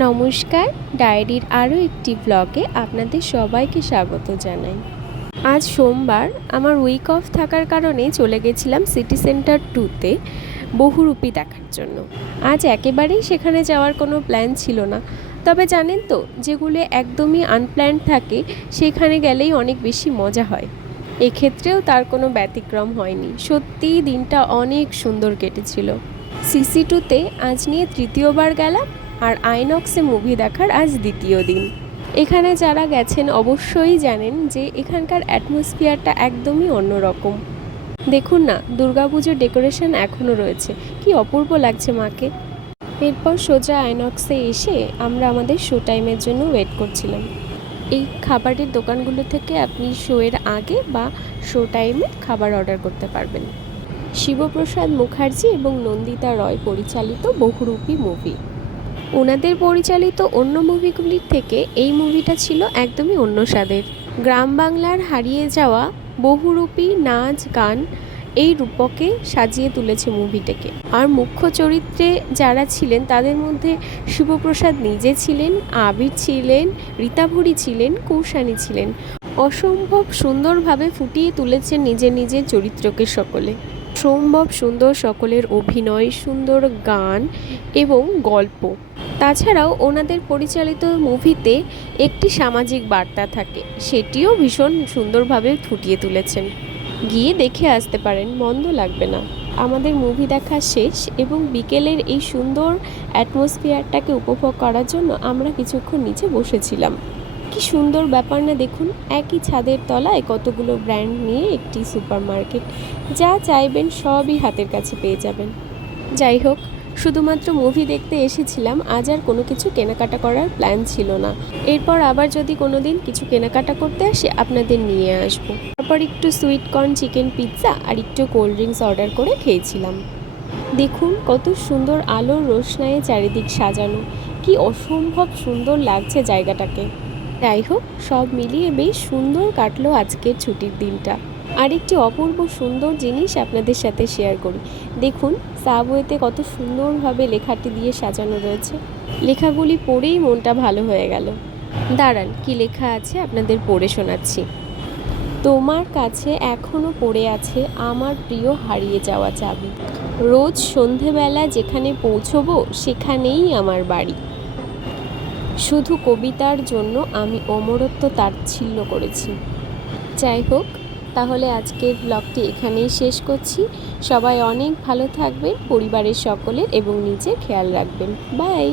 নমস্কার, ডায়েরির আরও একটি ব্লগে আপনাদের সবাইকে স্বাগত জানাই। আজ সোমবার, আমার উইক অফ থাকার কারণে চলে গেছিলাম সিটি সেন্টার 2-তে বহুরূপী দেখার জন্য। আজ একেবারেই সেখানে যাওয়ার কোনো প্ল্যান ছিল না, তবে জানেন তো, যেগুলো একদমই আনপ্ল্যান্ড থাকে সেখানে গেলেই অনেক বেশি মজা হয়। এক্ষেত্রেও তার কোনো ব্যতিক্রম হয়নি। সত্যিই দিনটা অনেক সুন্দর কেটেছিল। সিসি2-তে আজ নিয়ে তৃতীয়বার গেলাম, আর আইনক্সে মুভি দেখার আজ দ্বিতীয় দিন। এখানে যারা গেছেন অবশ্যই জানেন যে এখানকার অ্যাটমসফিয়ারটা একদমই অন্যরকম। দেখুন না, দুর্গাপুজোর ডেকোরেশন এখনও রয়েছে, কি অপূর্ব লাগছে মাকে। এরপর সোজা আইনক্সে এসে আমরা আমাদের শো টাইমের জন্য ওয়েট করছিলাম। এই খাবারের দোকানগুলো থেকে আপনি শোয়ের আগে বা শো টাইমে খাবার অর্ডার করতে পারবেন। শিবপ্রসাদ মুখার্জি এবং নন্দিতা রয় পরিচালিত বহুরূপী মুভি। ওনাদের পরিচালিত অন্য মুভিগুলির থেকে এই মুভিটা ছিল একদমই অন্য স্বাদের। গ্রাম বাংলার হারিয়ে যাওয়া বহুরূপী নাচ গান এই রূপকে সাজিয়ে তুলেছে মুভিটাকে। আর মুখ্য চরিত্রে যারা ছিলেন তাদের মধ্যে শিবপ্রসাদ নিজে ছিলেন, আবির ছিলেন, রীতাভরি ছিলেন, কৌশানী ছিলেন। অসম্ভব সুন্দরভাবে ফুটিয়ে তুলেছেন নিজের নিজের চরিত্রকে সকলে। সম্ভব সুন্দর সকলের অভিনয়, সুন্দর গান এবং গল্প। তাছাড়াও ওনাদের পরিচালিত মুভিতে একটি সামাজিক বার্তা থাকে, সেটিও ভীষণ সুন্দরভাবে ফুটিয়ে তুলেছেন। গিয়ে দেখে আসতে পারেন, মন্দ লাগবে না। আমাদের মুভি দেখা শেষ এবং বিকেলের এই সুন্দর অ্যাটমসফিয়ারটাকে উপভোগ করার জন্য আমরা কিছুক্ষণ নিচে বসেছিলাম। কি সুন্দর ব্যাপার না দেখুন, একই ছাদের তলায় কতগুলো ব্র্যান্ড নিয়ে একটি সুপারমার্কেট। যা চাইবেন সবই হাতের কাছে পেয়ে যাবেন। যাই হোক, শুধুমাত্র মুভি দেখতে এসেছিলাম, আজ আর কোনো কিছু কেনাকাটা করার প্ল্যান ছিল না। এরপর আবার যদি কোনো দিন কিছু কেনাকাটা করতে আসে আপনাদের নিয়ে আসবো। তারপর একটু সুইট কর্ন চিকেন পিৎজা আর একটু কোল্ড ড্রিঙ্কস অর্ডার করে খেয়েছিলাম। দেখুন কত সুন্দর আলোর রোশনায়ে চারিদিক সাজানো, কি অসম্ভব সুন্দর লাগছে জায়গাটাকে। যাই হোক, সব মিলিয়ে বেশ সুন্দর কাটলো আজকের ছুটির দিনটা। আরেকটি অপূর্ব সুন্দর জিনিস আপনাদের সাথে শেয়ার করি। দেখুন, সাবওয়েতে কত সুন্দরভাবে লেখাটি দিয়ে সাজানো রয়েছে। লেখাগুলি পড়েই মনটা ভালো হয়ে গেল। দাঁড়ান, কি লেখা আছে আপনাদের পড়ে শোনাচ্ছি। তোমার কাছে এখনও পড়ে আছে আমার প্রিয় হারিয়ে যাওয়া চাবি। রোজ সন্ধেবেলা যেখানে পৌঁছবো সেখানেই আমার বাড়ি। শুধু কবিতার জন্য আমি অমরত্ব তাচ্ছিল্য করেছি। যাই হোক, তাহলে আজকের ব্লগটি এখানেই শেষ করছি। সবাই অনেক ভালো থাকবেন, পরিবারের সকলের এবং নিজের খেয়াল রাখবেন। বাই।